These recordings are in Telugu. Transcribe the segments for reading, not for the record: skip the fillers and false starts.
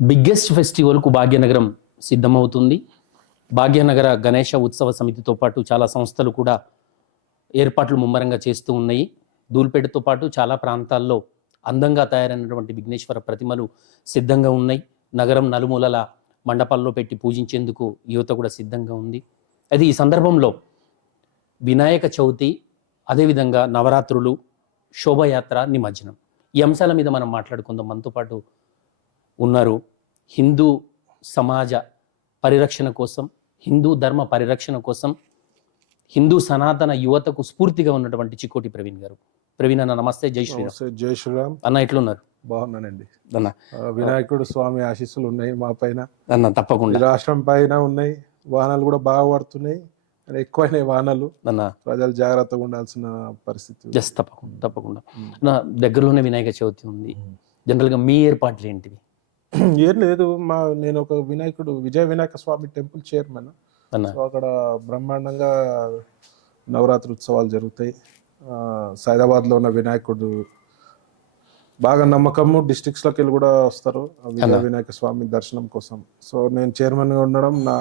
బిగ్గెస్ట్ ఫెస్టివల్కు భాగ్యనగరం సిద్ధమవుతుంది. భాగ్యనగర గణేష ఉత్సవ సమితితో పాటు చాలా సంస్థలు కూడా ఏర్పాట్లు ముమ్మరంగా చేస్తూ ఉన్నాయి. ధూల్పేటతో పాటు చాలా ప్రాంతాల్లో అందంగా తయారైనటువంటి విఘ్నేశ్వర ప్రతిమలు సిద్ధంగా ఉన్నాయి. నగరం నలుమూలల మండపాల్లో పెట్టి పూజించేందుకు యువత కూడా సిద్ధంగా ఉంది. అది ఈ సందర్భంలో వినాయక చవితి, అదేవిధంగా నవరాత్రులు, శోభయాత్ర, నిమజ్జనం, ఈ అంశాల మీద మనం మాట్లాడుకుందాం. మనతో పాటు ఉన్నారు హిందూ సమాజ పరిరక్షణ కోసం, హిందూ ధర్మ పరిరక్షణ కోసం, హిందూ సనాతన యువతకు స్ఫూర్తిగా ఉన్నటువంటి చికోటి ప్రవీణ్ గారు. ప్రవీణ్ అన్న నమస్తే. జై శ్రీరామ్. జై శ్రీరామ్ అన్న, ఎట్లున్నారు? బాగున్నానండి అన్న. వినాయకుడు స్వామి ఆశీస్సులు ఉన్నాయి మా పైన. అన్న తప్పకుండా. రాష్ట్రం పైన ఉన్నాయి. వాహనాలు కూడా బాగా పడుతున్నాయి, ఎక్కువైనాయి వాహనాలు. అన్న ప్రజలు జాగ్రత్తగా ఉండాల్సిన పరిస్థితి. జస్ట్ తప్పకుండా. నా దగ్గరలోనే వినాయక చవితి ఉంది. జనరల్గా మీ ఏర్పాట్లు ఏంటివి? ఏం లేదు, నేను ఒక వినాయకుడు విజయ వినాయక స్వామి టెంపుల్ చైర్మన్. సో అక్కడ బ్రహ్మాండంగా నవరాత్రి ఉత్సవాలు జరుగుతాయి. సైదాబాద్లో ఉన్న వినాయకుడు బాగా నమ్మకము. డిస్ట్రిక్ట్స్లోకి వెళ్ళి కూడా వస్తారు విజయ వినాయక స్వామి దర్శనం కోసం. సో నేను చైర్మన్గా ఉండడం నా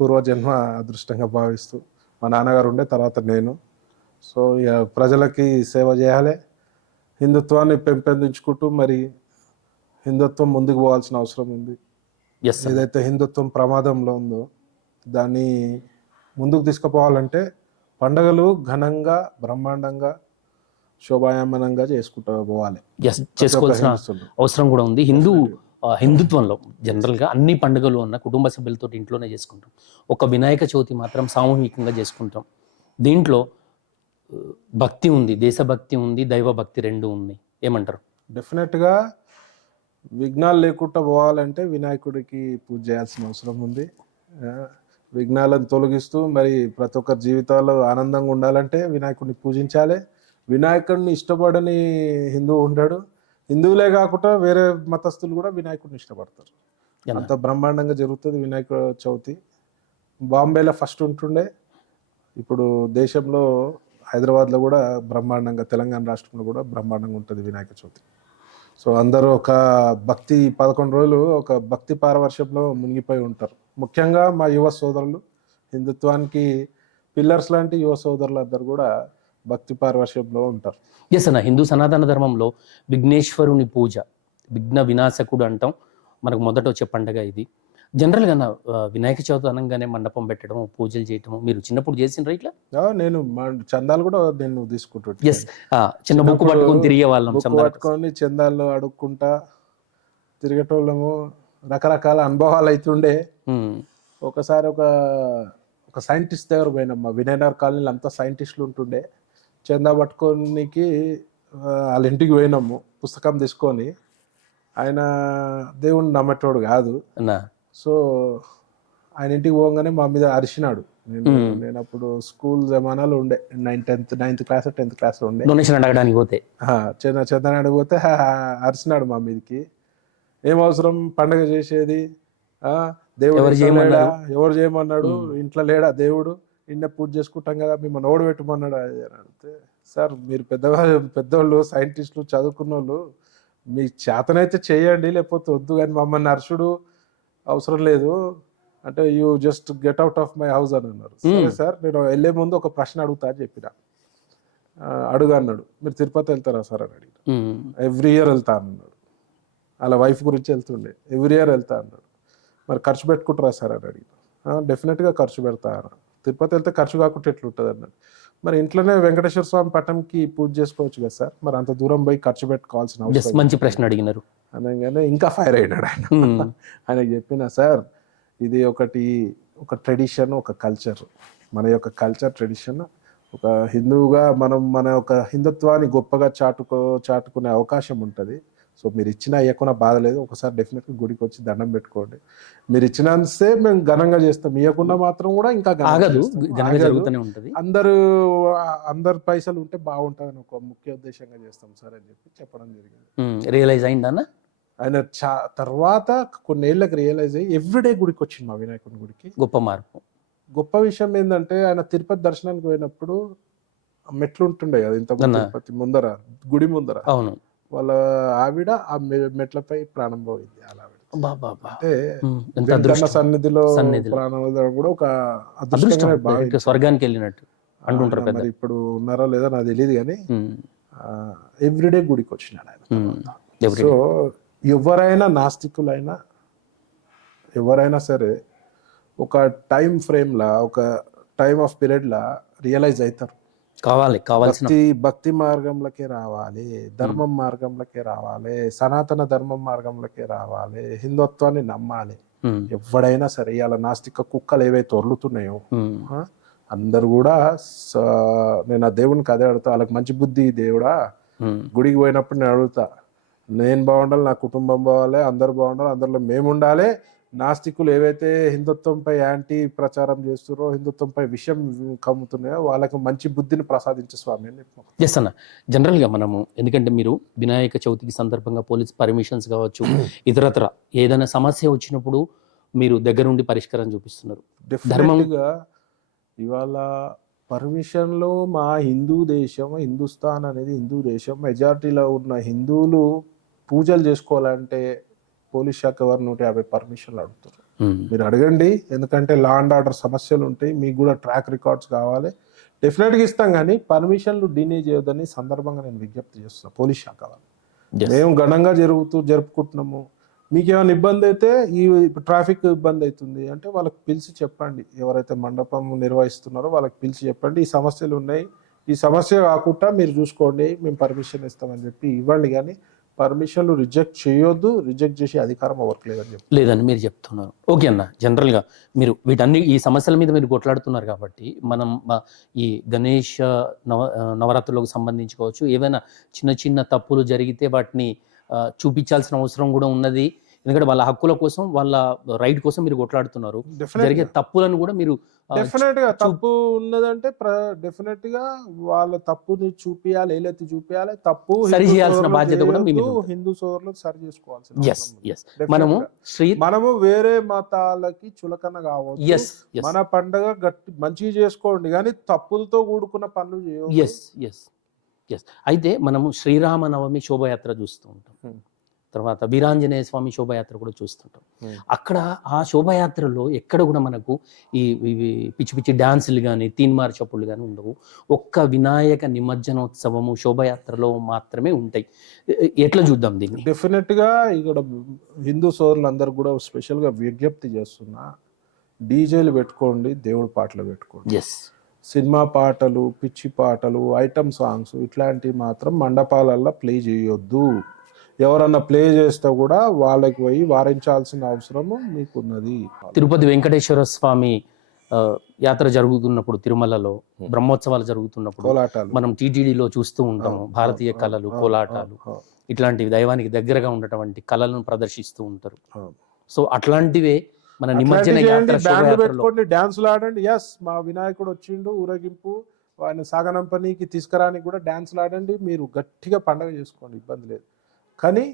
పూర్వజన్మ అదృష్టంగా భావిస్తూ, మా నాన్నగారు ఉండే తర్వాత నేను. సో ఇక ప్రజలకి సేవ చేయాలి, హిందుత్వాన్ని పెంపొందించుకుంటూ మరి హిందుత్వం ముందుకు పోవాల్సిన అవసరం ఉంది. ఏదైతే హిందుత్వం ప్రమాదంలో ఉందో దాన్ని ముందుకు తీసుకుపోవాలంటే పండగలు ఘనంగా, బ్రహ్మాండంగా, శోభాయమానంగా చేసుకుంటూ పోవాలి. చేసుకోవాల్సిన అవసరం కూడా ఉంది. హిందుత్వంలో జనరల్గా అన్ని పండుగలు ఉన్న కుటుంబ సభ్యులతో ఇంట్లోనే చేసుకుంటాం. ఒక వినాయక చవితి మాత్రం సామూహికంగా చేసుకుంటాం. దీంట్లో భక్తి ఉంది, దేశభక్తి ఉంది, దైవభక్తి రెండు ఉన్నాయి. ఏమంటారు? డెఫినెట్గా విఘ్నాలు లేకుండా పోవాలంటే వినాయకుడికి పూజ చేయాల్సిన అవసరం ఉంది. విఘ్నాలను తొలగిస్తూ మరి ప్రతి ఒక్కరి జీవితాల్లో ఆనందంగా ఉండాలంటే వినాయకుడిని పూజించాలి. వినాయకుడిని ఇష్టపడని హిందువు ఉంటాడు. హిందువులే కాకుండా వేరే మతస్థులు కూడా వినాయకుడిని ఇష్టపడతారు. అంత బ్రహ్మాండంగా జరుగుతుంది వినాయక చవితి. బాంబేలో ఫస్ట్ ఉంటుండే, ఇప్పుడు దేశంలో హైదరాబాద్లో కూడా బ్రహ్మాండంగా, తెలంగాణ రాష్ట్రంలో కూడా బ్రహ్మాండంగా ఉంటుంది వినాయక చవితి. సో అందరూ ఒక భక్తి 11 రోజులు ఒక భక్తి పారవర్షంలో మునిగిపోయి ఉంటారు. ముఖ్యంగా మా యువ సోదరులు, హిందుత్వానికి పిల్లర్స్ లాంటి యువ సోదరులు అందరూ కూడా భక్తి పారవర్షంలో ఉంటారు. ఎస్ అన్న, హిందూ సనాతన ధర్మంలో విఘ్నేశ్వరుని పూజ, విఘ్న వినాశకుడు అంటాం. మనకు మొదట వచ్చే పండగ ఇది. జనరల్గా వినాయక చవితి అనగానే మండపం పెట్టడం, పూజలు చేయటం, మీరు చిన్నప్పుడు చేసిండ్రా ఇట్లా? నేను చందాలు కూడా నేను తీసుకుంటాను. ఎస్, చిన్న బుక్ పట్టుకొని తిరిగే వాళ్ళం, పట్టుకొని చందాలు అడుక్కుంటా తిరిగేటోళ్ళము. రకరకాల అనుభవాలు అవుతుండే. ఒకసారి ఒక సైంటిస్ట్ దగ్గర పోయినాం. మా వినయనగర్ కాలనీలో అంతా సైంటిస్టులు ఉంటుండే. చందా పట్టుకోనికి వాళ్ళ ఇంటికి పోయినాము పుస్తకం తీసుకొని. ఆయన దేవుణ్ణి నమ్మేటోడు కాదు. సో ఆయన ఇంటికి పోగానే మా మీద అరిచినాడు. నేను అప్పుడు స్కూల్ జమానాలు ఉండే, 9th క్లాస్ 10th క్లాస్ ఉండే. అడగడానికి పోతే చందన అడిగిపోతే అరిచినాడు మా మీదకి. ఏం అవసరం పండగ చేసేది, దేవుడు ఎవరు చేయమన్నాడు, ఇంట్లో లేడా దేవుడు, నిన్న పూజ చేసుకుంటాం కదా, మిమ్మల్ని ఓడి పెట్టమన్నాడు అని అడిగితే, సార్ మీరు పెద్దోళ్ళు సైంటిస్టులు చదువుకున్న వాళ్ళు, మీ చేతనైతే చేయండి, లేకపోతే వద్దు, కానీ మమ్మల్ని నర్సుడు అవసరం లేదు అంటే you just get out of my house అని అన్నారు. సరే సార్, నేను వెళ్ళే ముందు ఒక ప్రశ్న అడుగుతా అని చెప్పిన. అడుగు అన్నాడు. మీరు తిరుపతి వెళ్తారా సార్ అని అడిగిన. ఎవ్రీ ఇయర్ వెళ్తా అన్నాడు. అలా వైఫ్ గురించి వెళ్తుండే. ఎవ్రీ ఇయర్ వెళ్తా అన్నాడు. మరి ఖర్చు పెట్టుకుంటారా సార్ అని అడిగిన. డెఫినెట్గా ఖర్చు పెడతా అన్నాడు. తిరుపతి వెళ్తే ఖర్చు కాకుండా ఎట్లుంటుంది అన్నాడు. మరి ఇంట్లోనే వెంకటేశ్వర స్వామి పట్టంకి పూజ చేసుకోవచ్చు కదా సార్, మరి అంత దూరం పోయి ఖర్చు పెట్టుకోవాల్సిన అవసరం? మంచి ప్రశ్న అడిగినారు అనగానే ఇంకా ఫైర్ అయినాడు ఆయన. ఆయనకు చెప్పిన, సార్ ఇది ఒక ట్రెడిషన్, ఒక కల్చర్, మన యొక్క కల్చర్ ట్రెడిషన్. ఒక హిందువుగా మనం మన యొక్క హిందుత్వాన్ని గొప్పగా చాటుకునే అవకాశం ఉంటుంది. సో మీరు ఇచ్చినా ఇవ్వకుండా బాధ లేదు, ఒకసారి డెఫినెట్గా గుడికి వచ్చి దండం పెట్టుకోండి. మీరు ఇచ్చినంతే మేము ఘనంగా చేస్తాం, ఇవ్వకుండా మాత్రం కూడా ఇంకా అందరు పైసలు ఉంటే బాగుంటుందని ఒక ముఖ్య ఉద్దేశంగా చేస్తాం సార్ అని చెప్పడం జరిగింది. రియలైజ్ అయిందన్న ఆయన. తర్వాత కొన్నేళ్ళకి రియలైజ్ అయ్యి ఎవ్రీడే గుడికి వచ్చింది మా వినాయకుడి గుడికి. గొప్ప మార్పు. గొప్ప విషయం ఏంటంటే, ఆయన తిరుపతి దర్శనానికి పోయినప్పుడు మెట్లు ఉంటుండే కదా ఇంత తిరుపతి ముందర, గుడి ముందర. అవును. వాళ్ళ ఆవిడ ఆ మెట్లపై ప్రాణం పోయింది. అలా బాబా అంటే ఎంత వెంకన్న అదృష్టం. సన్నిధిలో సన్నిధిలో. ప్రాణం వదలడం కూడా ఒక అదృష్టం అదృష్టంగానే డైరెక్ట్ స్వర్గానికి వెళ్ళినట్టు అంటుంటారు పెద్ద. మరి ఇప్పుడు ఉన్నారో లేదో నాకు తెలియదు కానీ ఎవ్రీడే గుడికి వచ్చినాడు ఆయన తర్వాత. సో ఎవరైనా నాస్తికులైనా ఎవరైనా సరే ఒక టైం ఫ్రేమ్లా ఒక టైమ్ ఆఫ్ పీరియడ్లా రియలైజ్ అవుతారు. కావాల్సిన భక్తి మార్గంలోకే రావాలి, ధర్మం మార్గంలోకే రావాలి, సనాతన ధర్మం మార్గంలోకే రావాలి, హిందుత్వాన్ని నమ్మాలి. ఎవడైనా సరే ఇవాళ నాస్తిక కుక్కలు ఏవైతే ఒర్లుతున్నాయో అందరు కూడా నేను ఆ దేవునికి అదే అడుగుతా, వాళ్ళకి మంచి బుద్ధి దేవుడా, గుడికి పోయినప్పుడు నేను అడుగుతా, నేను బాగుండాలి, నా కుటుంబం బాగాలి, అందరు బాగుండాలి, అందరిలో మేము ఉండాలి. నాస్తికులు ఏవైతే హిందుత్వంపై యాంటీ ప్రచారం చేస్తున్నారో, హిందుత్వంపై విషయం కమ్ముతున్నాయో వాళ్ళకి మంచి బుద్ధిని ప్రసాదించే స్వామి అని చెప్పాను. ఎస్ అన్న. జనరల్గా మనము ఎందుకంటే మీరు వినాయక చవితికి సందర్భంగా పోలీస్ పర్మిషన్స్ కావచ్చు, ఇతరత్ర ఏదైనా సమస్య వచ్చినప్పుడు మీరు దగ్గరుండి పరిష్కారం చూపిస్తున్నారు. డెఫినెట్గా ఇవాళ పర్మిషన్లో మా హిందూ దేశం, హిందుస్థాన్ అనేది హిందూ దేశం, మెజారిటీలో ఉన్న హిందువులు పూజలు చేసుకోవాలంటే పోలీస్ శాఖ వారు 150 పర్మిషన్లు అడుగుతారు. మీరు అడగండి, ఎందుకంటే లా అండ్ ఆర్డర్ సమస్యలు ఉంటాయి, మీకు కూడా ట్రాక్ రికార్డ్స్ కావాలి, డెఫినెట్గా ఇస్తాం. కానీ పర్మిషన్లు డినే చేయొద్దని సందర్భంగా నేను విజ్ఞప్తి చేస్తున్నాను పోలీస్ శాఖ వాళ్ళు. మేము ఘనంగా జరుపుకుంటున్నాము, మీకు ఏమైనా ఇబ్బంది అయితే ఈ ట్రాఫిక్ ఇబ్బంది అవుతుంది అంటే వాళ్ళకి పిలిచి చెప్పండి, ఎవరైతే మండపం నిర్వహిస్తున్నారో వాళ్ళకి పిలిచి చెప్పండి, ఈ సమస్యలు ఉన్నాయి, ఈ సమస్య కాకుండా మీరు చూసుకోండి, మేము పర్మిషన్ ఇస్తామని చెప్పి ఇవ్వండి. కానీ పర్మిషన్లు రిజెక్ట్ చేయొద్దు, రిజెక్ట్ చేసే అధికారం ఎవరికి లేదని మీరు చెప్తున్నారు. ఓకే అన్న, జనరల్గా మీరు ఈ సమస్యల మీద మీరు కొట్లాడుతున్నారు కాబట్టి మనం ఈ గణేష్ నవరాత్రులకు సంబంధించి కావచ్చు, ఏవైనా చిన్న చిన్న తప్పులు జరిగితే వాటిని చూపించాల్సిన అవసరం కూడా ఉన్నది. ఎందుకంటే వాళ్ళ హక్కుల కోసం, వాళ్ళ రైట్ కోసం మీరు కొట్లాడుతున్నారు. జరిగే తప్పులను కూడా మీరు డెఫినెట్ గా తప్పు ఉన్నదంటే డెఫినెట్ గా వాళ్ళ తప్పుని చూపియాలి, ఏలెత్తి చూపియాలి, తప్పు సరి చేయాల్సిన బాధ్యత కూడా మీ మీద ఉంది. హిందూ సోదరులకు సరి చేసుకోవాల్సిన మనము వేరే మతాలకి చులకన కావచ్చు, మన పండగ మంచిగా చేసుకోండి కానీ తప్పులతో కూడుకున్న పనులు చేయాలి. అయితే మనము శ్రీరామనవమి శోభయాత్ర చూస్తూ ఉంటాం, తర్వాత వీరాంజనేయ స్వామి శోభయాత్ర కూడా చూస్తుంటాం. అక్కడ ఆ శోభయాత్రలో ఎక్కడ కూడా మనకు ఈ పిచ్చి పిచ్చి డాన్సులు కానీ తీన్మార్ చప్పులు కానీ ఉండవు. ఒక్క వినాయక నిమజ్జనోత్సవము శోభయాత్రలో మాత్రమే ఉంటాయి. ఎట్లా చూద్దాం దీన్ని? డెఫినెట్గా ఇక్కడ హిందూ సోదరులందరూ కూడా స్పెషల్గా విజ్ఞప్తి చేస్తున్నా, డీజేలు పెట్టుకోండి, దేవుడి పాటలు పెట్టుకోండి. సినిమా పాటలు, పిచ్చి పాటలు, ఐటమ్ సాంగ్స్ ఇట్లాంటివి మాత్రం మండపాలల్లో ప్లే చేయొద్దు. ఎవరన్నా ప్లే చేస్తే కూడా వాళ్ళకి పోయి వారించాల్సిన అవసరము మీకున్నది. తిరుపతి వెంకటేశ్వర స్వామి యాత్ర జరుగుతున్నప్పుడు, తిరుమలలో బ్రహ్మోత్సవాలు జరుగుతున్నప్పుడు మనం టీటీడీలో చూస్తూ ఉంటాము. భారతీయ కళలు, కోలాటాలు ఇట్లాంటివి దైవానికి దగ్గరగా ఉన్నటువంటి కళలను ప్రదర్శిస్తూ ఉంటారు. సో అట్లాంటివే మన నిమజ్జన పెట్టుకోండి, డాన్సులు ఆడండి. ఎస్, మా వినాయకుడు వచ్చిండు, ఊరేగింపు ఆయన సాగనంపనీకి తీసుకురానికి కూడా డాన్సులు ఆడండి, మీరు గట్టిగా పండగ చేసుకోండి, ఇబ్బంది లేదు. కానీ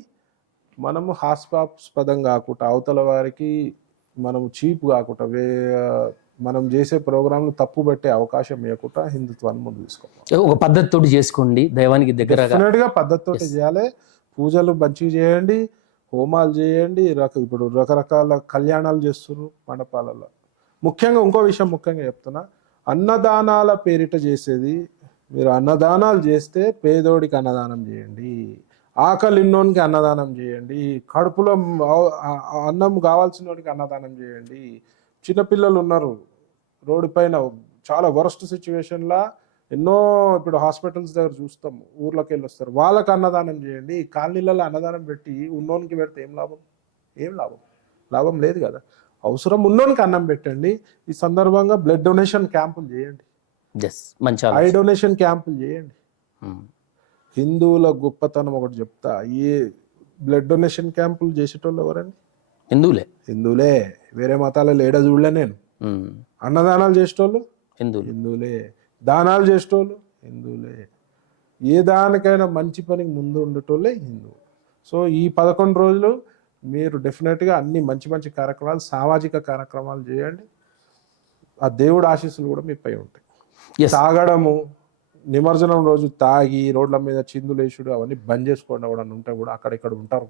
మనము హాస్యాస్పదం కాకుండా, అవతల వారికి మనము చీప్ కాకుండా, మనం చేసే ప్రోగ్రాంలు తప్పు పెట్టే అవకాశం ఇవ్వకుండా హిందుత్వాన్ని ముందు తీసుకోవాలి. ఒక పద్ధతితో చేసుకోండి, దైవానికి దగ్గరగా పద్ధతితో చేయాలి. పూజలు మంచిగా చేయండి, హోమాలు చేయండి. ఇప్పుడు రకరకాల కళ్యాణాలు చేస్తున్నారు మండపాలలో. ముఖ్యంగా ఇంకో విషయం ముఖ్యంగా చెప్తున్నా, అన్నదానాల పేరిట చేసేది, మీరు అన్నదానాలు చేస్తే పేదోడికి అన్నదానం చేయండి, ఆకలి ఉన్నోనికి అన్నదానం చేయండి, కడుపులో అన్నం కావాల్సిన వాడికి అన్నదానం చేయండి. చిన్నపిల్లలు ఉన్నారు రోడ్డు పైన, చాలా వరస్ట్ సిచ్యువేషన్లా ఎన్నో ఇప్పుడు హాస్పిటల్స్ దగ్గర చూస్తాం, ఊర్లోకి వెళ్ళి వస్తారు, వాళ్ళకి అన్నదానం చేయండి. కాలనీలలో అన్నదానం పెట్టి ఉన్నోనికి పెడితే ఏం లాభం? లాభం లేదు కదా. అవసరం ఉన్నోనికి అన్నం పెట్టండి. ఈ సందర్భంగా బ్లడ్ డొనేషన్ క్యాంపులు చేయండి, ఐ డొనేషన్ క్యాంపులు చేయండి. హిందువుల గొప్పతనం ఒకటి చెప్తా, ఏ బ్లడ్ డొనేషన్ క్యాంపులు చేసేటోళ్ళు ఎవరండి? హిందువులే. వేరే మతాలలో ఏడా చూడలే నేను. అన్నదానాలు చేసేటోళ్ళు హిందువులే, దానాలు చేసేటోళ్ళు హిందువులే, ఏ దానికైనా మంచి పనికి ముందు ఉండేటోళ్ళే హిందువులు. సో ఈ 11 రోజులు మీరు డెఫినెట్గా అన్ని మంచి మంచి కార్యక్రమాలు, సామాజిక కార్యక్రమాలు చేయండి. ఆ దేవుడు ఆశీస్సులు కూడా మీపై ఉంటాయి. తాగడము, నిమజ్జనం రోజు తాగి రోడ్ల మీద చిందులేసుడు అవన్నీ బంద్ చేసుకోండి. ఎవడన్నా ఉంటే కూడా, అక్కడిక్కడ ఉంటారు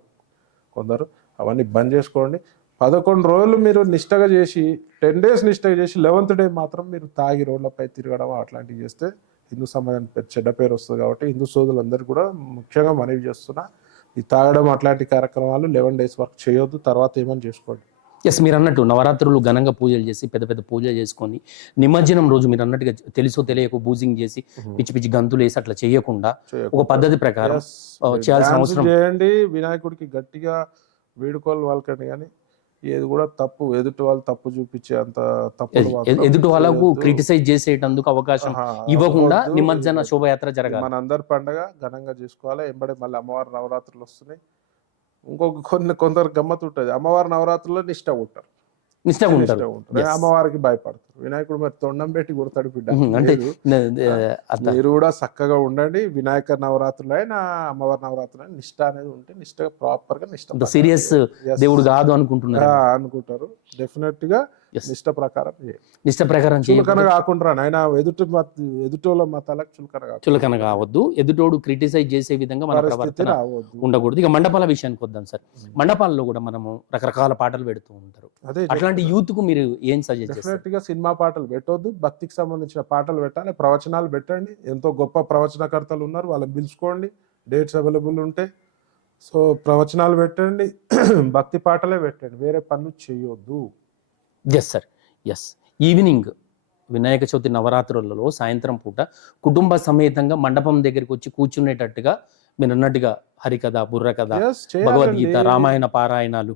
కొందరు, అవన్నీ బంద్ చేసుకోండి. 11 రోజులు మీరు నిష్టగా చేసి 10 days నిష్టగా చేసి 11th day మాత్రం మీరు తాగి రోడ్లపై తిరగడం అట్లాంటివి చేస్తే హిందూ సమాజానికి చెడ్డ పేరు వస్తుంది. కాబట్టి హిందూ సోదరులందరూ కూడా ముఖ్యంగా మనవి చేస్తున్నా, ఈ తాగడం అట్లాంటి కార్యక్రమాలు 11 days వరకు చేయొద్దు. తర్వాత ఏమని చేసుకోండి. ఎస్, మీరు అన్నట్టు నవరాత్రులు ఘనంగా పూజలు చేసి పెద్ద పెద్ద పూజలు చేసుకొని నిమజ్జనం రోజు మీరు అన్నట్టుగా తెలుసో తెలియక బూజింగ్ చేసి పిచ్చి పిచ్చి గంతులు వేసి అట్లా చేయకుండా ఒక పద్ధతి ప్రకారం చేయాల్సిన డాన్స్ అవసరం. చేయండి, వినాయకుడికి గట్టిగా వేడుకోలు వాళ్ళకండి. కానీ ఏది కూడా తప్పు ఎదుటి వాళ్ళు తప్పు చూపించే అంత తప్పులు మాత్రం ఎదుటి వాళ్ళకు చేయొద్దు. క్రిటిసైజ్ చేసేటందుకు అవకాశం ఆహా, ఇవ్వకుండా అవ్వద్దు. నిమజ్జన శోభయాత్ర జరగాలి. మన అందరి పండగ ఘనంగా చేసుకోవాలి. ఎంబడే మళ్ళీ అమ్మవారి నవరాత్రులు వస్తున్నాయి. ఇంకొక కొందరు గమ్మత్ ఉంటుంది, అమ్మవారి నవరాత్రుల్లో నిష్ట ఉంటారు, నిష్టగా ఉంటారు. Yes. అమ్మవారికి భయపడతారు. వినాయకుడు మరి తొండం పెట్టి కొడతాడు బిడ్డ. అంటే లేదు. మీరు కూడా చక్కగా ఉండండి. వినాయక నవరాత్రులు అయినా అమ్మవారి నవరాత్రులు అయినా నిష్ట అనేది ఉంటే నిష్టగా ప్రాపర్ గా నిష్ట సీరియస్ Yes. దేవుడు కాదు అనుకుంటున్నారు. అనుకుంటారు. డెఫినెట్ గా Yes. నిష్ట ప్రకారం చేయండి. నిష్ట ప్రకారం చులకన కాకుండా ఆయన ఎదుటోళ్ళ మతాలకు చులకన చులకన కావద్దు. ఎదుటోడు క్రిటిసైజ్ చేసే విధంగా మన పరిస్థితి ప్రవర్తన రావద్దు. ఉండకూడదు. ఇక మండపాల విషయానికి వద్దాం సార్. మండపాల్లో కూడా మనము రకరకాల పాటలు పెడుతూ ఉంటారు. అదే అట్లాంటి యూత్ కు మీరు ఏం సజెస్ట్ చేస్తారు? డెఫినెట్ గా సినిమా పాటలు పెట్టొద్దు. భక్తికి సంబంధించిన పాటలు పెట్టాలి. ప్రవచనాలు పెట్టండి. ఎంతో గొప్ప ప్రవచనకర్తలు ఉన్నారు, వాళ్ళని పిలుచుకోండి. డేట్స్ అవైలబుల్ ఉంటాయి. సో ప్రవచనాలు పెట్టండి, భక్తి పాటలే పెట్టండి, వేరే పనులు చేయొద్దు. Yes sir, yes. Evening Vinayaka Chavithi నవరాత్రులలో సాయంత్రం పూట కుటుంబ సమేతంగా మండపం దగ్గరికి వచ్చి కూర్చునేటట్టుగా మీరు అన్నట్టుగా హరికథ, బుర్రకథ, Yes, భగవద్గీత, చేయాలండి. రామాయణ పారాయణాలు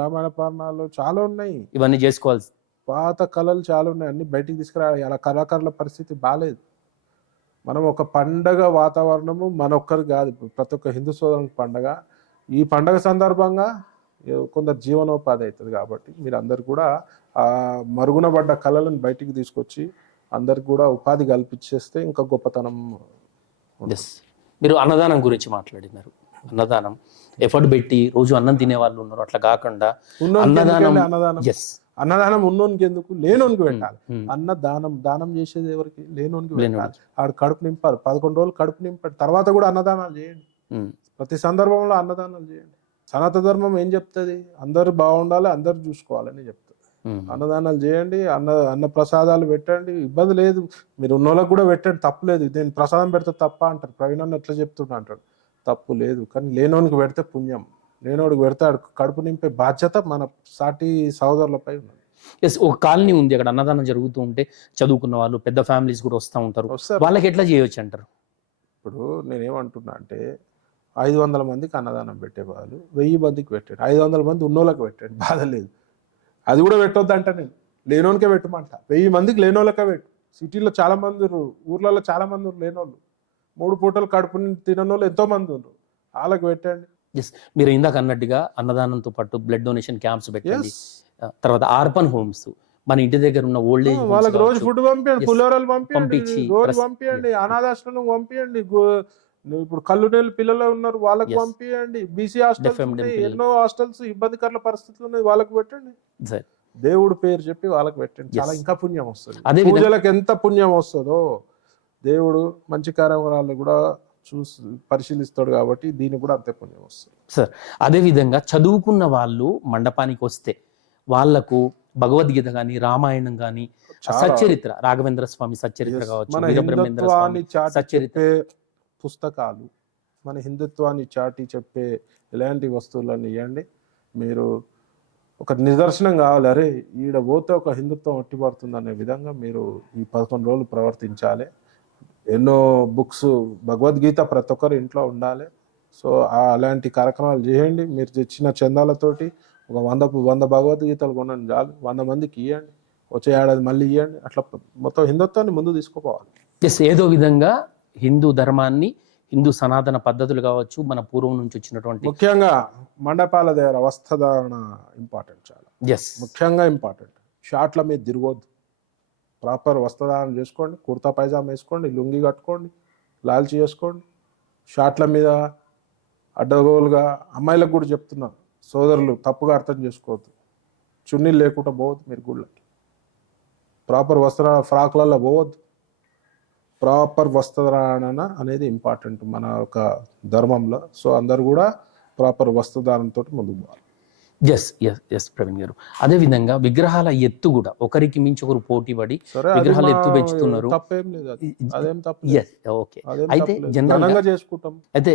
రామాయణ పారణాలు చాలా ఉన్నాయి. ఇవన్నీ చేసుకోవాలి. పాత కళలు చాలా ఉన్నాయి. అన్ని బయటికి తీసుకురావాలి. అలా కళాకారుల పరిస్థితి బాగాలేదు. మనం ఒక పండగ వాతావరణము మన ఒక్కరు కాదు, ప్రతి ఒక్క హిందూ సోదరునికి పండగ. ఈ పండగ సందర్భంగా కొందరు జీవనోపాధి అవుతుంది. కాబట్టి మీరు అందరు కూడా ఆ మరుగున పడ్డ కళలను బయటికి తీసుకొచ్చి అందరికి కూడా ఉపాధి కల్పించేస్తే ఇంకా గొప్పతనం. ఎస్, మీరు అన్నదానం గురించి మాట్లాడినారు. అన్నదానం ఎఫర్ట్ పెట్టి రోజు అన్నం తినే వాళ్ళు ఉన్నారు. అట్లా కాకుండా అన్నదానం. అన్నదానం ఎస్, అన్నదానం ఉన్నోనికి ఎందుకు, లేనోనికి పెట్టాలి. అన్నదానం దానం చేసేది ఎవరికి, లేనోనికి పెట్టాలి. ఆడు కడుపు నింపాలి. 11 రోజులు కడుపు నింపాడు. తర్వాత కూడా అన్నదానాలు చేయండి. ప్రతి సందర్భంలో అన్నదానాలు చేయండి. సనాతన ధర్మం ఏం చెప్తుంది? అందరు బాగుండాలి, అందరు చూసుకోవాలని చెప్తుంది. అన్నదానాలు చేయండి, అన్న ప్రసాదాలు పెట్టండి, ఇబ్బంది లేదు. మీరు ఉన్నోళ్ళకి కూడా పెట్టండి, తప్పు లేదు. నేను ప్రసాదం పెడితే తప్ప అంటారు. ప్రవీణ్ అన్న ఎట్లా చెప్తున్నా అంటాడు, తప్పు లేదు. కానీ లేనోనికి పెడితే పుణ్యం, లేనోడికి పెడితే కడుపు నింపే బాధ్యత మన సాటి సహోదరులపై ఉన్నది. ఎస్, ఒక కాలనీ ఉంది అక్కడ అన్నదానం జరుగుతూ ఉంటే చదువుకున్న వాళ్ళు, పెద్ద ఫ్యామిలీస్ కూడా వస్తూ ఉంటారు. వస్తారు. వాళ్ళకి ఎట్లా చేయొచ్చు అంటారు? ఇప్పుడు నేనేమంటున్నా అంటే 500 మందికి అన్నదానం పెట్టే బదులు 1000 మందికి పెట్టండి. 500 మంది ఉన్నోళ్ళకి పెట్టండి, బాధ లేదు. అది కూడా పెట్టొద్దు అంట, నేను లేనోనికే పెట్టమంట. 1000 మందికి లేనోళ్ళకే పెట్టు. సిటీలో చాలా మంది ఉన్నారు, ఊర్లలో చాలా మంది ఉన్నారు లేనోళ్ళు. 3 పూటలు కడుపు తిననోళ్ళు ఎంతో మంది ఉన్నారు, వాళ్ళకి పెట్టండి. ఎస్, మీరు ఇందాక అన్నట్టుగా అన్నదానంతో పాటు బ్లడ్ డొనేషన్ క్యాంప్స్ పెట్టండి. Yes. తర్వాత ఆర్పన్ హోమ్స్, మన ఇంటి దగ్గర ఉన్న ఓల్డ్ ఏజ్ వాళ్ళకి రోజు ఫుడ్ పంపించండి, Yes. పులిహోరలు పంపించండి, పంపించి రోజు పంపించండి, అనాథాశ్రమం పంపించండి. ఇప్పుడు కళ్ళు నీళ్ళు పిల్లలు ఉన్నారు, వాళ్ళకి Yes. పంపించండి. BC hostels Deaf and dumb ఉన్నాయి, పిల్లలు. ఎన్నో హాస్టల్స్ ఇబ్బందికర పరిస్థితులు ఉన్నాయి, వాళ్ళకి పెట్టండి. సార్, దేవుడు పేరు చెప్పి వాళ్ళకి పెట్టండి, చాలా Yes. ఇంకా పుణ్యం వస్తుంది. అదే విధంగా- పూజలకు ఎంత పుణ్యం వస్తుందో దేవుడు మంచి కార్యక్రమాలు కూడా చూసి పరిశీలిస్తాడు. కాబట్టి దీనికి కూడా అంతే పుణ్యం వస్తుంది. సార్, అదేవిధంగా చదువుకున్న వాళ్ళు మండపానికి వస్తే వాళ్లకు భగవద్గీత కానీ, రామాయణం కానీ, చాలా- సచ్చరిత్ర, రాఘవేంద్ర స్వామి సచ్చరిత్ర Yes. కావచ్చు, మన వీరబ్రహ్మేంద్ర హిందుత్వాన్ని స్వామి చాటి సచ్చరిత్ర. చెప్పే పుస్తకాలు, మన హిందుత్వాన్ని చాటి చెప్పే ఇలాంటి వస్తువులను ఇవ్వండి. మీరు ఒక నిదర్శనం కావాలి, అరే ఈడ పోతే ఒక హిందుత్వం ఒట్టిపడుతుంది అనే విధంగా మీరు ఈ 11 రోజులు ప్రవర్తించాలి. ఎన్నో బుక్స్, భగవద్గీత ప్రతి ఒక్కరు ఇంట్లో ఉండాలి. సో అలాంటి కార్యక్రమాలు చేయండి. మీరు తెచ్చిన చందాలతోటి ఒక 100 భగవద్గీతలు కొనండి చాలు, 100 మందికి ఇవ్వండి, వచ్చే ఏడాది మళ్ళీ ఇవ్వండి. అట్లా మొత్తం హిందుత్వాన్ని ముందు తీసుకుపోవాలి. ఎస్, ఏదో విధంగా హిందూ ధర్మాన్ని, హిందూ సనాతన పద్ధతులు కావచ్చు, మన పూర్వం నుంచి వచ్చినటువంటి ముఖ్యంగా మండపాల దగ్గర వస్త్రధారణ ఇంపార్టెంట్, చాలా ఎస్ ముఖ్యంగా ఇంపార్టెంట్. షార్ట్ల మీద తిరగొద్దు, ప్రాపర్ వస్త్రధారణ చేసుకోండి. కుర్తా పైజామా వేసుకోండి, లుంగి కట్టుకోండి, లాల్చి చేసుకోండి. షార్ట్ల మీద అడ్డగోలుగా అమ్మాయిలకు కూడా చెప్తున్నా, సోదరులు తప్పుగా అర్థం చేసుకోవద్దు. చున్నీలు లేకుండా పోవద్దు మీరు గుళ్ళకి. ప్రాపర్ ఫ్రాక్లలో పోవద్దు. ప్రాపర్ వస్త్రధారణ అనేది ఇంపార్టెంట్ మన ఒక ధర్మంలో. సో అందరు కూడా ప్రాపర్ వస్త్రధారణతో ముందుకు పోవాలి. ఎస్ ప్రవీణ్ గారు. అదేవిధంగా విగ్రహాల ఎత్తు కూడా ఒకరికి మించి ఒకరు పోటీ పడి సరే అది విగ్రహాల మా ఎత్తు పెంచుతున్నారు. తప్పేం లేదు, అది అదేం తప్పలేదు, ఎస్ ఓకే. అదేం అయితే తప్పలేదు, జనరల్గా ఘనంగా చేసుకుంటాం. అయితే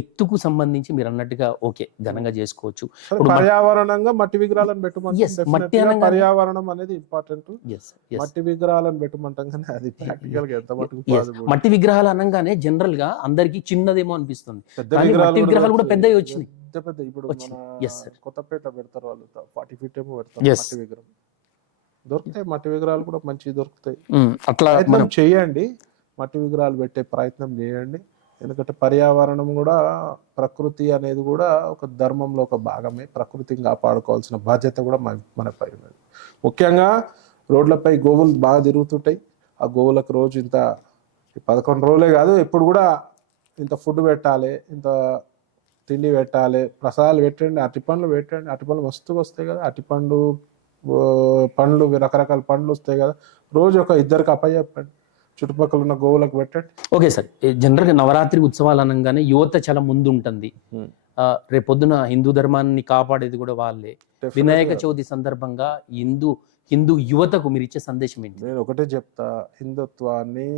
ఎత్తుకు సంబంధించి మీరు అన్నట్టుగా ఓకే ఘనంగా చేసుకోవచ్చు. సరే ఇప్పుడు పర్యావరణంగా మట్టి విగ్రహాలను పెట్టమంటాం. Yes, మట్టి Definitely గా అనగానే- పర్యావరణం అనేది ఇంపార్టెంట్. ఎస్ మట్టి విగ్రహాలను పెట్టమంటాం కానీ అది ప్రాక్టికల్ గా ఎంత మటుకు ఎస్ possible. మట్టి విగ్రహాలు అనగానే జనరల్ గా అందరికి చిన్నదేమో అనిపిస్తుంది. పెద్ద కానీ మట్టి విగ్రహాలు కూడా వచ్చాయి. పెద్దవి వచ్చినాయి. పెద్ద పెద్ద ఇప్పుడు వచ్చినాయి. మన Yes, sir. కొత్తపేట పెడతారు వాళ్ళు 40 feet ఏమో పెడతారు Yes. మట్టి విగ్రహం. దొరుకుతాయి మట్టి విగ్రహాలు కూడా మంచి దొరుకుతాయి. అట్లా ప్రయత్నం మనం చేయండి, మట్టి విగ్రహాలు పెట్టే ప్రయత్నం చేయండి. ఎందుకంటే పర్యావరణం కూడా, ప్రకృతి అనేది కూడా ఒక ధర్మంలో ఒక భాగమే. ప్రకృతిని కాపాడుకోవాల్సిన బాధ్యత కూడా మనపై ఉన్నది. ముఖ్యంగా రోడ్లపై గోవులు బాగా తిరుగుతుంటాయి. ఆ గోవులకు రోజు ఇంత 11 రోజులే కాదు, ఎప్పుడు కూడా ఇంత ఫుడ్ పెట్టాలి, ఇంత తిండి పెట్టాలి, ప్రసాదాలు పెట్టండి, అరటిపండ్లు పెట్టండి. అరటిపండ్లు మస్తుగా వస్తాయి కదా, అరటిపండు పండ్లు, రకరకాల పండ్లు వస్తాయి కదా, రోజు ఒక ఇద్దరికి అప్పచెప్పండి, చుట్టుపక్కల ఉన్న గోవులకు పెట్టండి. Okay sir. జనరల్ గా నవరాత్రి ఉత్సవాలు అనగానే యువత చాలా ముందు ఉంటుంది. రేపొద్దున హిందూ ధర్మాన్ని కాపాడేది కూడా వాళ్ళే. వినాయక చవితి సందర్భంగా హిందూ యువతకు మీరు ఇచ్చే సందేశం ఏంటి? నేను ఒకటే చెప్తా, హిందుత్వాన్ని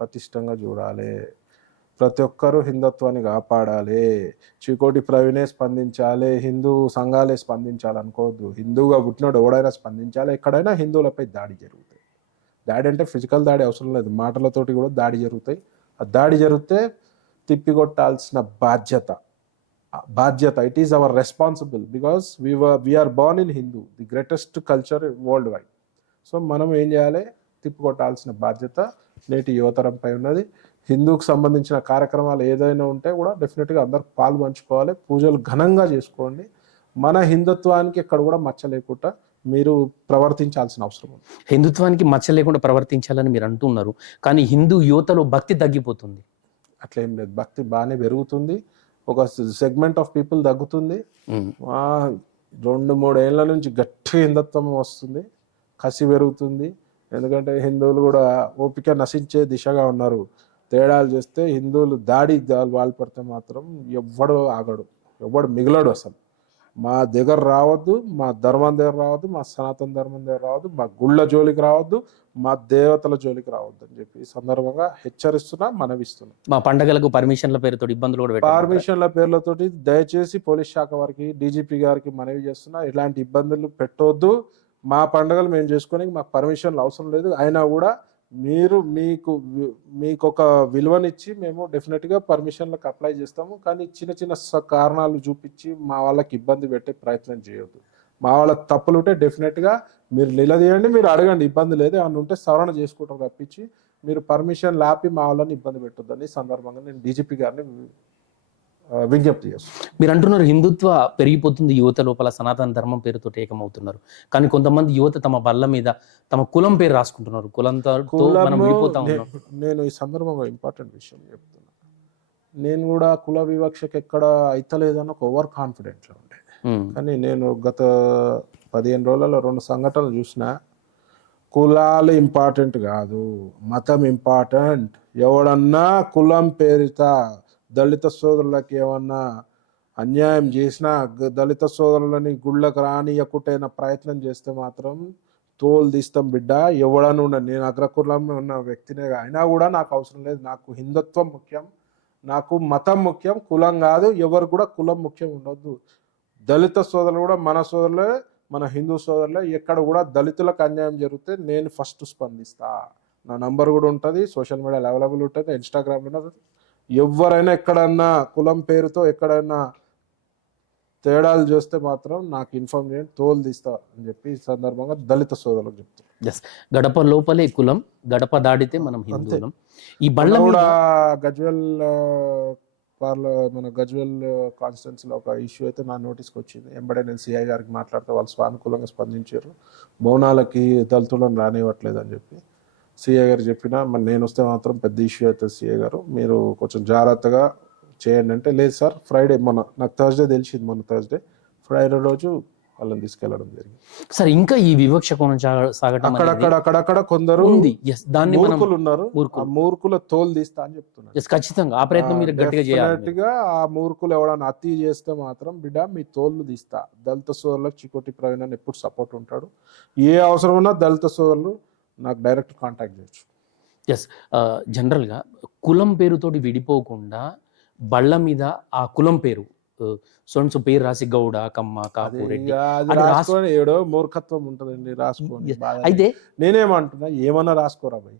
పటిష్టంగా చూడాలి, ప్రతి ఒక్కరూ హిందుత్వాన్ని కాపాడాలి. చీకోటి ప్రవీణే స్పందించాలి, హిందూ సంఘాలే స్పందించాలి అనుకోవద్దు. హిందూగా పుట్టినోడు ఎవడైనా స్పందించాలి. ఎక్కడైనా హిందువులపై దాడి జరుగుతాయి. దాడి అంటే ఫిజికల్ దాడి అవసరం లేదు, మాటలతోటి కూడా దాడి జరుగుతాయి. ఆ దాడి జరిగితే తిప్పికొట్టాల్సిన బాధ్యత it is our responsible, because we are born in Hindu, the greatest culture worldwide. So మనం ఏం చేయాలి, తిప్పికొట్టాల్సిన బాధ్యత నేటి యువతరంపై ఉన్నది. హిందూకు సంబంధించిన కార్యక్రమాలు ఏదైనా ఉంటే కూడా డెఫినెట్గా అందరు పాలు పంచుకోవాలి, పూజలు ఘనంగా చేసుకోండి. మన హిందుత్వానికి ఎక్కడ కూడా మచ్చ లేకుండా మీరు ప్రవర్తించాల్సిన అవసరం ఉంది. హిందుత్వానికి మచ్చ లేకుండా ప్రవర్తించాలని మీరు అంటున్నారు, కానీ హిందూ యువతలో భక్తి తగ్గిపోతుంది. అట్లేం లేదు, భక్తి బాగానే పెరుగుతుంది. ఒక సెగ్మెంట్ ఆఫ్ పీపుల్ తగ్గుతుంది. 2-3 ఏళ్ల నుంచి గట్టి హిందుత్వం వస్తుంది, కసి పెరుగుతుంది. ఎందుకంటే హిందువులు కూడా ఓపిక నశించే దిశగా ఉన్నారు. తేడాలు చేస్తే హిందువులు దాడి పాల్పడితే మాత్రం ఎవ్వడు ఆగడు, ఎవ్వడు మిగలడు. అసలు మా దగ్గర రావద్దు, మా ధర్మం దగ్గర రావద్దు, మా సనాతన ధర్మం దగ్గర రావద్దు, మా గుళ్ళ జోలికి రావద్దు, మా దేవతల జోలికి రావద్దు అని చెప్పి ఈ సందర్భంగా హెచ్చరిస్తున్నా, మనవిస్తున్నా. మా పండగలకు పర్మిషన్ల పేరుతో ఇబ్బందులు కూడా పెట్టారు. పర్మిషన్ల పేర్లతోటి దయచేసి పోలీస్ శాఖ వారికి, డీజీపీ గారికి మనవి చేస్తున్నా, ఇలాంటి ఇబ్బందులు పెట్టొద్దు. మా పండుగలు మేము చేసుకోవడానికి మాకు పర్మిషన్లు అవసరం లేదు. అయినా కూడా మీరు మీకు ఒక విలువనిచ్చి మేము డెఫినెట్గా పర్మిషన్లకు అప్లై చేస్తాము. కానీ చిన్న కారణాలు చూపించి మా వాళ్ళకి ఇబ్బంది పెట్టే ప్రయత్నం చేయొద్దు. మా వాళ్ళ తప్పులు ఉంటే డెఫినెట్గా మీరు నిలదీయండి, మీరు అడగండి, ఇబ్బంది లేదు. ఏమన్నా ఉంటే సవరణ చేసుకుంటాం తప్పించి మీరు పర్మిషన్ లాపి మా వాళ్ళని ఇబ్బంది పెట్టొద్దని సందర్భంగా నేను డీజీపీ గారిని విజ్ఞప్తి చేస్తాను. మీరు అంటున్నారు హిందుత్వ పెరిగిపోతుంది యువత లోపల, సనాతన ధర్మం పేరుతో ఏకమవుతున్నారు. కానీ కొంతమంది యువత తమ బల్ల మీద తమ కులం పేరు రాసుకుంటున్నారు. కులంతో మనం విడిపోతా ఉన్నాం. నేను ఈ సందర్భంగా ఇంపార్టెంట్ విషయం చెప్తున్నా. నేను కూడా కుల వివక్షకు ఎక్కడ అయితలేదని ఒక ఓవర్ కాన్ఫిడెంట్లో ఉండే. కానీ నేను గత 15 రోజులలో 2 సంఘటనలు చూసిన. కులాలు ఇంపార్టెంట్ కాదు, మతం ఇంపార్టెంట్. ఎవడన్నా కులం పేరిట దళిత సోదరులకి ఏమన్నా అన్యాయం చేసినా, దళిత సోదరులని గుళ్ళకు రానియకుటైన ప్రయత్నం చేస్తే మాత్రం తోలు తీస్తాం బిడ్డ. ఎవడని ఉండదు, నేను అగ్రకులంలో ఉన్న వ్యక్తినే అయినా కూడా నాకు అవసరం లేదు. నాకు హిందుత్వం ముఖ్యం, నాకు మతం ముఖ్యం, కులం కాదు. ఎవరు కూడా కులం ముఖ్యం ఉండొద్దు. దళిత సోదరులు కూడా మన సోదరులే, మన హిందూ సోదరులే. ఎక్కడ కూడా దళితులకు అన్యాయం జరిగితే నేను ఫస్ట్ స్పందిస్తా. నా నంబర్ కూడా ఉంటుంది, సోషల్ మీడియాలో అవైలబుల్ ఉంటుంది, ఇన్స్టాగ్రామ్లో ఉంటుంది. ఎవరైనా ఎక్కడన్నా కులం పేరుతో ఎక్కడైనా తేడాలు చేస్తే మాత్రం నాకు ఇన్ఫార్మ్ చేయండి, తోలు తీస్తా అని చెప్పి ఈ సందర్భంగా దళిత సోదరులకు చెప్తాను. గడప లోపలే కులం, గడప దాడితే మనం హిందువులం. ఈ బళ్ళ కూడా గజ్వెల్ మన గజ్వెల్ కాన్స్టిట్యున్సీలో ఒక ఇష్యూ అయితే నా నోటీస్కి వచ్చింది. ఎంబడే నేను సిఐ గారికి మాట్లాడితే వాళ్ళు సానుకూలంగా స్పందించారు. బోనాలకి దళితులను రానివ్వట్లేదు అని చెప్పి సిఐ గారు చెప్పినా, మరి నేను వస్తే మాత్రం పెద్ద ఇష్యూ అవుతుంది సిఐ గారు, మీరు కొంచెం జాగ్రత్తగా చేయండి అంటే, లేదు సార్ ఫ్రైడే, నాకు థర్స్డే తెలిసింది, మొన్న థర్స్డే, ఫ్రైడే రోజు వాళ్ళని తీసుకెళ్లడం జరిగింది. సార్ ఇంకా ఈ వివక్ష కొనసాగటం అనేది అక్కడక్కడ కొందరు ఉంది. Yes, దాన్ని మనం మూర్ఖులు ఉన్నారు. ఆ మూర్ఖులు. మూర్ఖుల తోలు తీస్తా అని చెప్తున్నారు. Yes, ఖచ్చితంగా ఆ ప్రయత్నం మీరు గట్టిగా చేయాలి. Definite గా ఆ మూర్ఖులు ఎవడన్నా అతి చేస్తే మాత్రం బిడ్డ మీ తోళ్ళు తీస్తా. దళిత సోదరులకు చికోటి ప్రవీణ్ అని ఎప్పుడు సపోర్ట్ ఉంటాడు. ఏ అవసరం ఉన్నా దళిత సోదరులు నాకు డైరెక్ట్ కాంటాక్ట్ చేయొచ్చు. ఎస్, జనరల్గా కులం పేరుతోటి విడిపోకుండా బళ్ళ మీద ఆ కులం పేరు సొంత పేరు రాసి గౌడ, కమ్మ, కాపు, రెడ్డి అది అది రాసుకొని ఏడో మూర్ఖత్వం ఉంటదండి రాసుకొని. Yes. బాధ. అయితే నేనేమంటున్నా ఏమన్నా రాసుకోరా భయ్.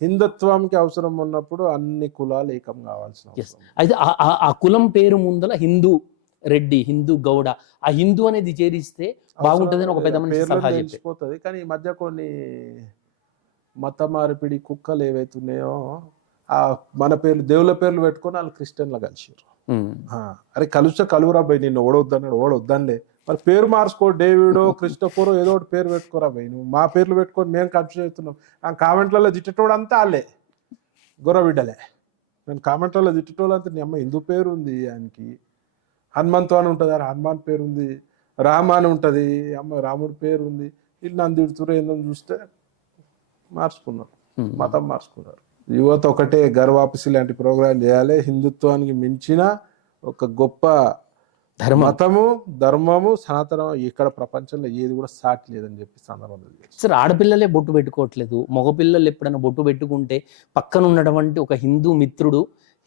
హిందుత్వంకి అవసరం ఉన్నప్పుడు అన్ని కులాలు ఏకం కావాల్సిన ఎస్, అవసరం. అయితే ఆ కులం పేరు ముందల హిందూ రెడ్డి, హిందూ గౌడ, ఆ హిందూ అనేది చేరిస్తే బాగుంటుందని ఒక పెద్ద మనిషి సలహా చెప్పారు. తెలిసిపోతుంది. కానీ ఈ మధ్య కొన్ని మత మార్పిడి కుక్కలు ఏవైతున్నాయో ఆ మన పేర్లు దేవుళ్ళ పేర్లు పెట్టుకొని వాళ్ళు క్రిస్టియన్లు కలిసిరు. అరే కలువురా భయ్, నిన్ను ఓడొద్దన్నాడు ఓడొద్దనిలే, మరి పేరు మార్చుకో, డేవిడో క్రిస్టోఫరో ఏదో ఒకటి పేరు పెట్టుకోరా భయ్. నువ్వు మా పేర్లు పెట్టుకొని మేము కన్ఫ్యూజ్ అవుతున్నాం. ఆ కామెంట్లలో జిట్టేటోడు అంతా వాళ్ళే గొర్ర బిడ్డలే. నేను కామెంట్లలో జిట్టేటోళ్ళు అంతా నీ అమ్మ హిందూ పేరు ఉంది ఆయనకి, హనుమంతు అని ఉంటుంది, హనుమాన్ పేరు ఉంది, రామ అని ఉంటుంది, అమ్మ రాముడి పేరు ఉంది. వీళ్ళు నన్ను తిడుతురు ఏందని చూస్తే మార్చుకున్నారు, మతం మార్చుకున్నారు. యువత ఒకటే గర్వాపసి లాంటి ప్రోగ్రాం చేయాలి. హిందుత్వానికి మించిన ఒక గొప్ప మతము, ధర్మము, సనాతనం ఇక్కడ ప్రపంచంలో ఏది కూడా సాటి లేదని చెప్పి సందర్భంగా. సార్, ఆడపిల్లలే బొట్టు పెట్టుకోవట్లేదు, మగపిల్లలు ఎప్పుడైనా బొట్టు పెట్టుకుంటే పక్కన ఉన్నటువంటి ఒక హిందూ మిత్రుడు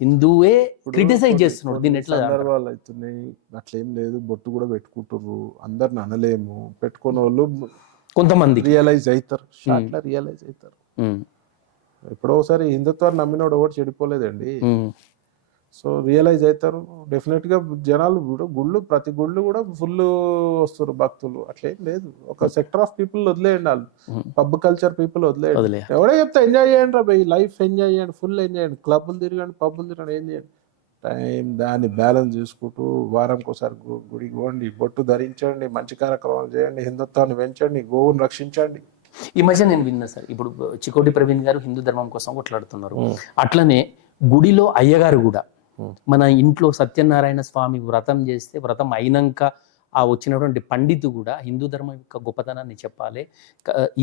హిందూవే క్రిటిసైజ్ చేస్తున్నాడు. దీన్ని ఎట్లా సందర్భాలు అవుతున్నాయి. అట్లేం లేదు, బొట్టు కూడా పెట్టుకుంటారు, అందరిని అనలేము. పెట్టుకున్న వాళ్ళు కొంతమంది రియలైజ్ అవుతారు, షార్ట్లా రియలైజ్ అవుతారు. ఎప్పుడో ఒకసారి హిందుత్వాన్ని నమ్మినోడు ఒకటి చెడిపోలేదండి. సో రియలైజ్ అవుతారు డెఫినెట్ గా. జనాలు గుళ్ళు, ప్రతి గుళ్ళు కూడా ఫుల్ వస్తారు భక్తులు, అట్లేం లేదు. ఒక సెక్టర్ ఆఫ్ పీపుల్ వదిలేయండి, వాళ్ళు పబ్ కల్చర్ పీపుల్ వదిలేయండి. ఎవడే చెప్తా ఎంజాయ్ చేయండి రా బై, లైఫ్ ఎంజాయ్ చేయండి, ఫుల్ ఎంజాయ్ చేయండి, క్లబ్లు తిరగండి, పబ్బులు తిరగండి, ఏం చేయండి. టైం దాన్ని బ్యాలెన్స్ చేసుకుంటూ వారంకి ఒకసారి గుడికి పోండి, బొట్టు ధరించండి, మంచి కార్యక్రమాలు చేయండి, హిందుత్వాన్ని పెంచండి, గోవును రక్షించండి. ఈ మధ్య నేను విన్నా సార్, ఇప్పుడు చికోటి ప్రవీణ్ గారు హిందూ ధర్మం కోసం కొట్లాడుతున్నారు. అట్లనే గుడిలో అయ్యగారు కూడా మన ఇంట్లో సత్యనారాయణ స్వామి వ్రతం చేస్తే వ్రతం అయినాక ఆ వచ్చినటువంటి పండితు కూడా హిందూ ధర్మం యొక్క గొప్పతనాన్ని చెప్పాలి.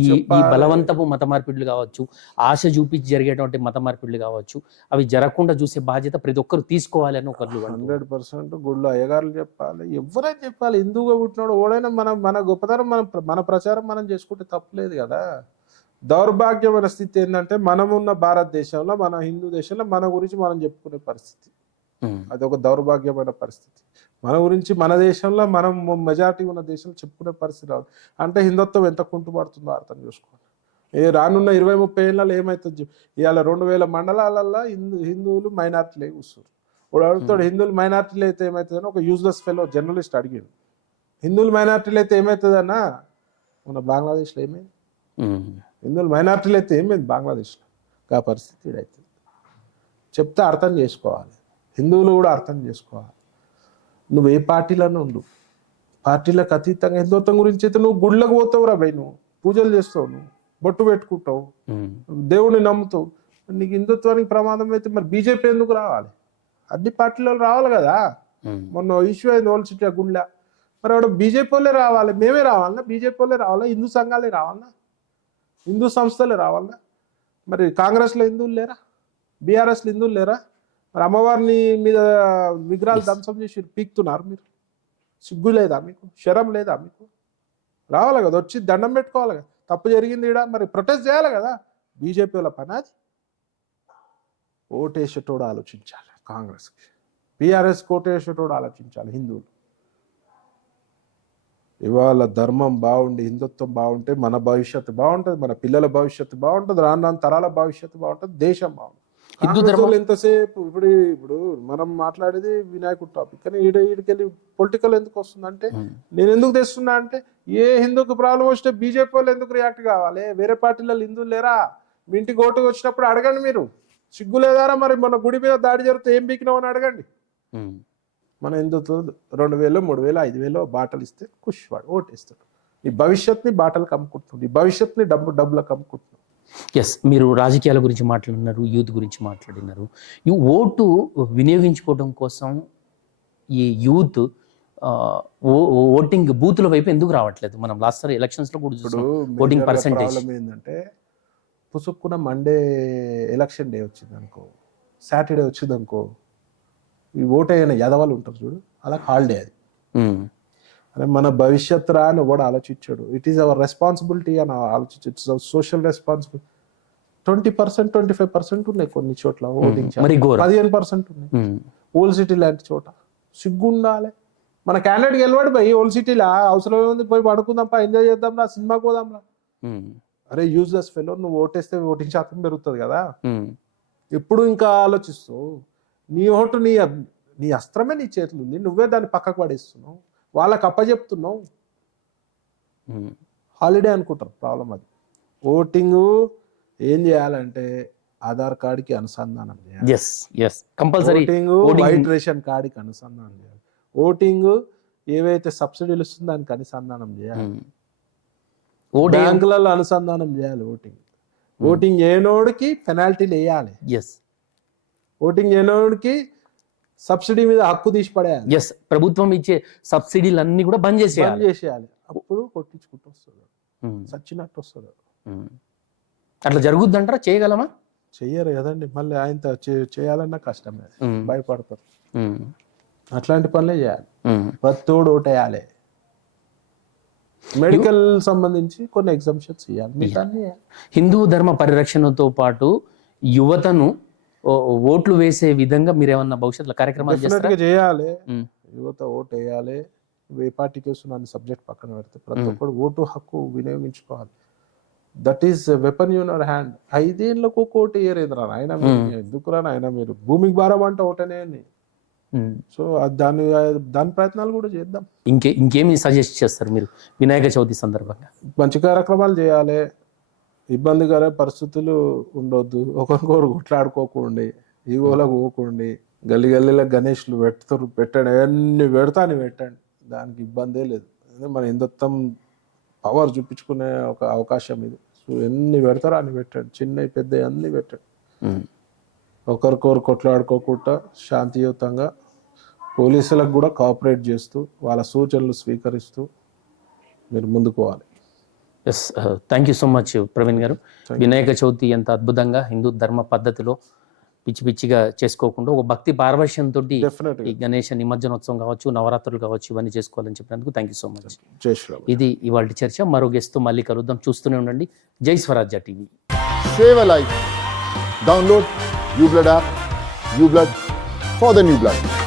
ఈ బలవంతపు మత మార్పిడులు కావచ్చు, ఆశ చూపించి జరిగేటువంటి మత మార్పిడులు కావచ్చు, అవి జరగకుండా చూసే బాధ్యత ప్రతి ఒక్కరు తీసుకోవాలి అని ఒకరు 100% గుళ్ళో అయ్యగారులు చెప్పాలి, ఎవరైనా చెప్పాలి. హిందూగా పుట్టినాడు ఓడైనా మన గొప్పతనం మన ప్రచారం మనం చేసుకుంటే తప్పులేదు కదా. దౌర్భాగ్యమైన స్థితి ఏంటంటే మనమున్న భారతదేశంలో, మన హిందూ దేశంలో మన గురించి మనం చెప్పుకునే పరిస్థితి. అది ఒక దౌర్భాగ్యమైన పరిస్థితి. మన గురించి మన దేశంలో, మనం మెజారిటీ ఉన్న దేశంలో చెప్పుకునే పరిస్థితి రాదు. అంటే హిందుత్వం ఎంత కుంటుపడుతుందో అర్థం చేసుకోండి. రానున్న 20-30 ఏళ్ళలో ఏమవుతుంది. ఇవాళ 2000 మండలాలలో హిందువులు మైనార్టీలే కూర్చోరు. వాడు అడుగుతాడు హిందువులు మైనార్టీలు అయితే ఏమవుతుందని. ఒక యూజ్లెస్ ఫెలో జర్నలిస్ట్ అడిగాడు, హిందువులు మైనార్టీలు అయితే ఏమవుతుందన్నా, మన బంగ్లాదేశ్లో ఏమైంది, హిందువులు మైనార్టీలు అయితే ఏమైంది బంగ్లాదేశ్లో, ఆ పరిస్థితి ఇదవుతుంది. చెప్తే అర్థం చేసుకోవాలి, హిందువులు కూడా అర్థం చేసుకోవాలి. నువ్వు ఏ పార్టీలను ఉండు, పార్టీలకు అతీతంగా హిందుత్వం గురించి అయితే నువ్వు గుళ్ళకు పోతావు రా భయ్, నువ్వు పూజలు చేస్తావు, నువ్వు బొట్టు పెట్టుకుంటావు, దేవుడిని నమ్ముతావు. నీకు హిందుత్వానికి ప్రమాదం అయితే మరి బీజేపీ ఎందుకు రావాలి? అన్ని పార్టీలో రావాలి కదా. మొన్న ఇష్యూ అయింది ఓల్డ్ సిటీ గుళ్ళ, మరి ఆవిడ బీజేపీ వాళ్ళే రావాలి, మేమే రావాలన్నా, బీజేపీ వాళ్ళే రావాలా, హిందూ సంఘాలే రావాలన్నా, హిందూ సంస్థలే రావాలన్నా? మరి కాంగ్రెస్లో హిందువులు లేరా, బీఆర్ఎస్లో హిందువులు లేరా? మరి అమ్మవారిని మీద విగ్రహాలు ధ్వంసం చేసి పీక్తున్నారు మీరు. సిగ్గు లేదా మీకు, శరం లేదా మీకు? రావాలి కదా, వచ్చి దండం పెట్టుకోవాలి కదా, తప్పు జరిగింది ఇక్కడ, మరి ప్రొటెస్ట్ చేయాలి కదా. బీజేపీ వాళ్ళ పని అది. ఓటేసేటోడు ఆలోచించాలి కాంగ్రెస్కి, బీఆర్ఎస్కి ఓటేసేటోడు ఆలోచించాలి హిందువులు. ఇవాళ ధర్మం బాగుండి, హిందుత్వం బాగుంటే మన భవిష్యత్తు బాగుంటుంది, మన పిల్లల భవిష్యత్తు బాగుంటుంది, రాను తరాల భవిష్యత్తు బాగుంటుంది, దేశం బాగుంటుంది. ఎంతసేపు ఇప్పుడు మనం మాట్లాడేది వినాయకుడు టాపిక్, కానీ ఈడికెళ్ళి పొలిటికల్ ఎందుకు వస్తుందంటే, నేను ఎందుకు తెస్తున్నా అంటే, ఏ హిందూకి ప్రాబ్లం వస్తే బీజేపీ వాళ్ళు ఎందుకు రియాక్ట్ కావాలి? వేరే పార్టీలలో హిందువులు లేరా? మీ ఇంటికి ఓటుకు వచ్చినప్పుడు అడగండి, మీరు సిగ్గు లేదారా? మరి మన గుడి మీద దాడి జరిగితే ఏం బీకినావు అని అడగండి. మన హిందుత్వం 2000, 3000, 5000 బాటలు ఇస్తే కుష్వాడు ఓటేస్తాడు. నీ భవిష్యత్ని బాటలు కమ్ముకుంటున్నాడు, నీ భవిష్యత్ని డబ్బులకు కమ్ముకుంటున్నాడు. ఎస్, మీరు రాజకీయాల గురించి మాట్లాడినారు, యూత్ గురించి మాట్లాడినారు. ఈ ఓటు వినియోగించుకోవడం కోసం ఈ యూత్ ఓటింగ్ బూతుల వైపు ఎందుకు రావట్లేదు? మనం లాస్ట్ సారి ఎలక్షన్స్ లో కూడా చూసాం ఓటింగ్ పర్సెంటేజ్. ప్రాబ్లం ఏంటంటే పుసుక్కున మండే ఎలక్షన్ డే వచ్చింది అనుకో, సాటర్డే వచ్చింది అనుకో, ఈ ఓట్ అయిన యదవాళ్ళు ఉంటారు చూడు, అలా హాలిడే అది. అదే మన భవిష్యత్ రా అని కూడా ఆలోచించాడు. ఇట్ ఈస్ అవర్ రెస్పాన్సిబిలిటీ అని ఆలోచించాడు. Social responsibility. 20%, 25% ఉన్నాయి కొన్ని చోట్ల ఓటింగ్, 15% ఉన్నాయి ఓల్డ్ సిటీ లాంటి చోట. సిగ్గుండాలి. మన క్యాండిడేట్ గెలవాడు పోయి ఓల్డ్ సిటీలా, అవసరం ఏముంది, పోయి పడుకుందాంపా, ఎంజాయ్ చేద్దాంరా, సినిమాకి పోదాంరా. అరే యూజ్లెస్ ఫెలో, నువ్వు ఓటేస్తే ఓటింగ్ శాతం పెరుగుతుంది కదా. ఎప్పుడు ఇంకా ఆలోచిస్తూ నీ ఓటు నీ అస్త్రమే నీ చేతులు ఉంది, నువ్వే దాన్ని పక్కకు పడేస్తున్నావు, వాళ్ళకి అప్పచెప్తున్నావు. హాలిడే అనుకుంటారు. ప్రాబ్లం అది. ఓటింగ్ ఏం చేయాలంటే ఆధార్ కార్డుకి అనుసంధానం చేయాలి. ఓటింగ్ వైట్ రేషన్ కార్డుకి అనుసంధానం చేయాలి. ఓటింగ్ ఏవైతే సబ్సిడీలు వస్తుందో దానికి అనుసంధానం చేయాలి. బ్యాంకులలో అనుసంధానం చేయాలి. ఓటింగ్ చేయనోడికి పెనాల్టీలు వేయాలి. ఓటింగ్ చేయనోడికి సబ్సిడీ మీద హక్కు తీసి పడేయాలి. ప్రభుత్వం ఇచ్చే సబ్సిడీలు అన్ని కూడా బంద్ చేసేయాలి. అప్పుడు కొట్టించుకుంటూ వస్తుంది, చచ్చినట్టు వస్తుంది. అట్లా జరుగుద్దంటారా? చేయగలమా? చెయ్యరు కదండి. మళ్ళీ ఆయన చేయాలన్నా కష్టమే, భయపడతారు. అట్లాంటి పనులే చేయాలి. ప్రతోడు ఓటేయాలి. మెడికల్ సంబంధించి కొన్ని ఎగ్జామ్షన్స్ ఇవ్వాలి. హిందూ ధర్మ పరిరక్షణతో పాటు యువతను ఓట్లు వేసే విధంగా మీరు ఏమన్నా భవిష్యత్తులో కార్యక్రమాలు చేయాలి. యువత ఓటు వేయాలి. ఏ పార్టీకి వస్తున్న సబ్జెక్ట్ పక్కన పెడితే ప్రతి ఒక్కరు ఓటు హక్కు వినియోగించుకోవాలి. That is weapon in your hand. 5 ఏళ్ళకు ఓటు వేయరేంద్రా ఆయన, ఎందుకురా ఆయన, మీరు భూమికి భారం అంటే ఓటనే. సో దాని ప్రయత్నాలు కూడా చేద్దాం. ఇంకేమి సజెస్ట్ చేస్తారు మీరు వినాయక చవితి సందర్భంగా? మంచి కార్యక్రమాలు చేయాలి. ఇబ్బందికర పరిస్థితులు ఉండొద్దు. ఒకరికొకరు గుట్లాడుకోకుండా, ఈగోలకు పోకుండా, గల్లీలో గణేష్లు పెట్టండి, ఎన్ని పెడతాను పెట్టండి, దానికి ఇబ్బందే లేదు. మన హిందుత్వం పవర్ చూపించుకునే ఒక అవకాశం ఇది. సో ఎన్ని పెడతారో అన్ని పెట్టండి, చిన్న పెద్ద అన్ని పెట్టండి. ఒకరికొకరు కొట్లాడుకోకుండా శాంతియుతంగా పోలీసులకు కూడా కోఆపరేట్ చేస్తూ వాళ్ళ సూచనలు స్వీకరిస్తూ మీరు ముందుకు పోవాలి. Thank you so much Praveen గారు. వినాయక చవితి ఎంత అద్భుతంగా హిందూ ధర్మ పద్ధతిలో పిచ్చిగా చేసుకోకుండా ఒక భక్తి పారవశ్యంతో ఈ గణేష నిమజ్జనోత్సవం కావచ్చు, నవరాత్రులు కావచ్చు, ఇవన్నీ చేసుకోవాలని చెప్పినందుకు థ్యాంక్ యూ సో మచ్. ఇది ఇవాళ చర్చ. మరో గెస్ట్ తో మళ్ళీ కలుద్దాం. చూస్తూనే ఉండండి జై స్వరాజ్య TV. Save a life. Download uBlood app. uBlood for the new blood.